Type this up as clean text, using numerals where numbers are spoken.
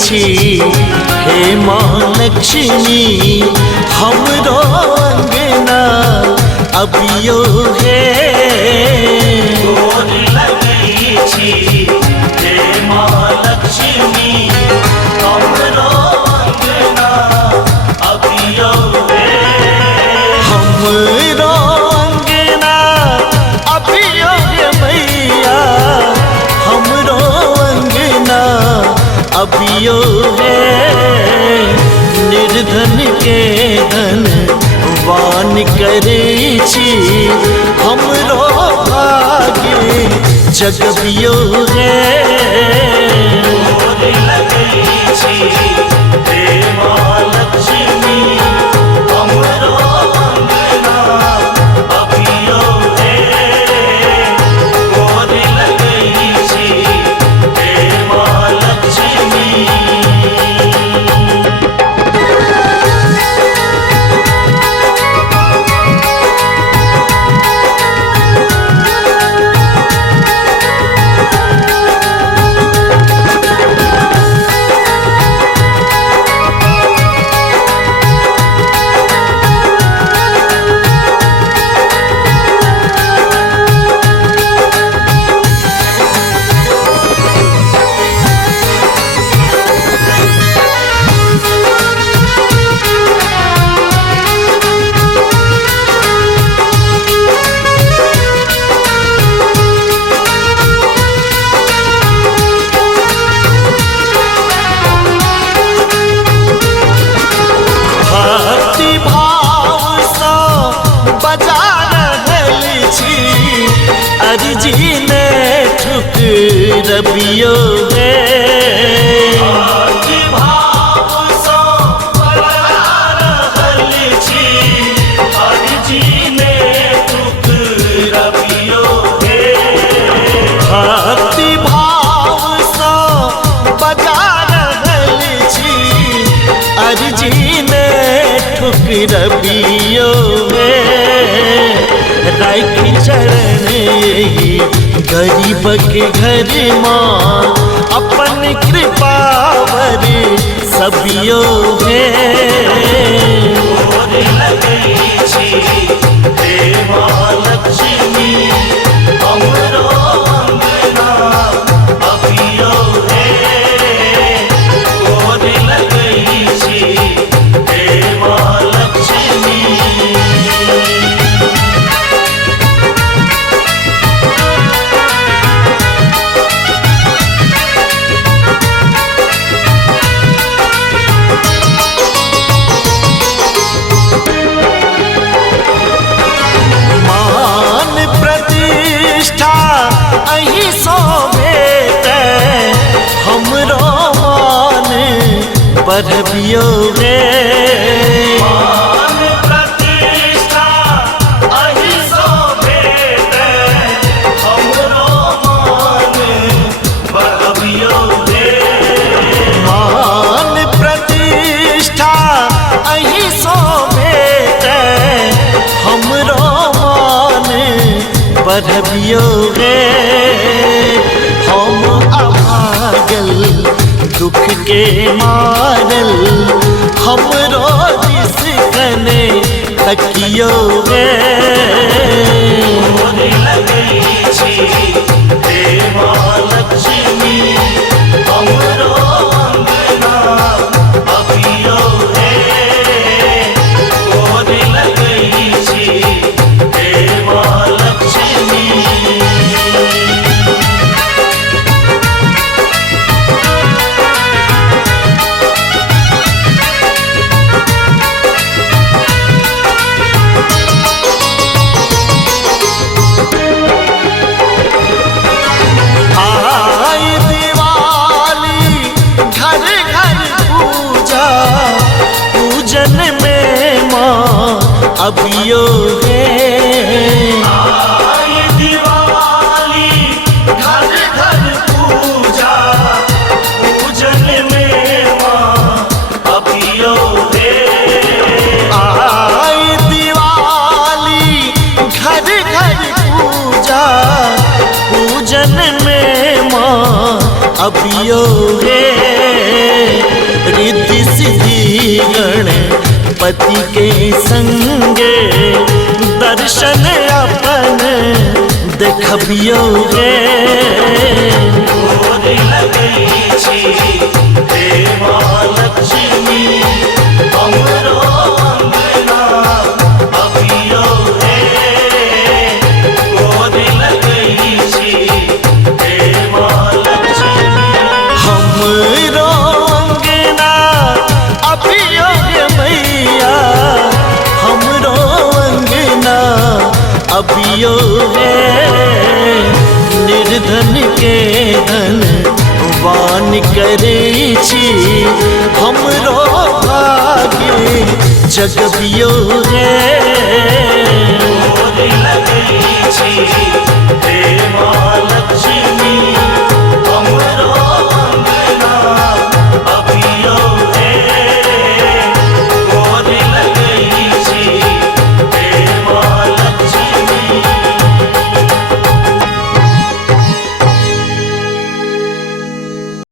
छी हे माँ लक्ष्मी हमरो अंगना अबियो हे गोर लगई छी हे माँ लक्ष्मी हमरो अंगना अबियो हे हमरो अंगना अबियो हे मैया हमरो अंगना अबियो हे निर्धन के धन वान करे छी हमरो भाग्य जगबियो हे गोर लगई छी हे माँ लक्ष्मी हमरो अंगना अबियो हे गोर लगई छी हे माँ लक्ष्मी भक्ति भाव सा बजा रहल छी अर्जी ने ठुकरबियो हे भक्ति भाव सँ बजा रहल छी अर्जी ने ठुकरबियो हे भक्ति भाव सा बजा रहल छी अर्जी ने ठुकरबियो हे राखी चरण यही गरीब के घर माँ अपन कृपावर सबियो हे गोर लगई छी हे माँ लक्ष्मी हमरो अंगना अबियो हे गोर लगई छी हे माँ लक्ष्मी मान प्रतिष्ठा अही सो भेटै हमरो मान बढ़बियो हे मान प्रतिष्ठा अहि सो भेटै हमरो मान बढ़बियो हे मान प्रतिष्ठा अही सो भेटै हमरो मान बढ़बियो हे हम अभागल दुख के मारल हमरो दिस कने तकियो हे गोर लगई छी हे माँ लक्ष्मी हमरो अंगना अबियो हे गोर लगई छी हे माँ लक्ष्मी आई दिवाली घर घर पूजा पूजन में माँ अबियो हे आई दिवाली घर घर पूजा पूजन में माँ अबियो हे आई दिवाली घर घर पूजा पूजन में माँ अबियो हे गणपति के संगे दर्शन अपन देखबियो गे। गोर लगई छी हे महालक्ष्मी हमरो अंगना अभियो हे। गोर लगई छी हे महालक्ष्मी हमरो अंगना अभियो गे मैया, हमरो अंगना अभियो है। निर्धन के धन वान करे छी, हमरो भाग्य जगबियो है।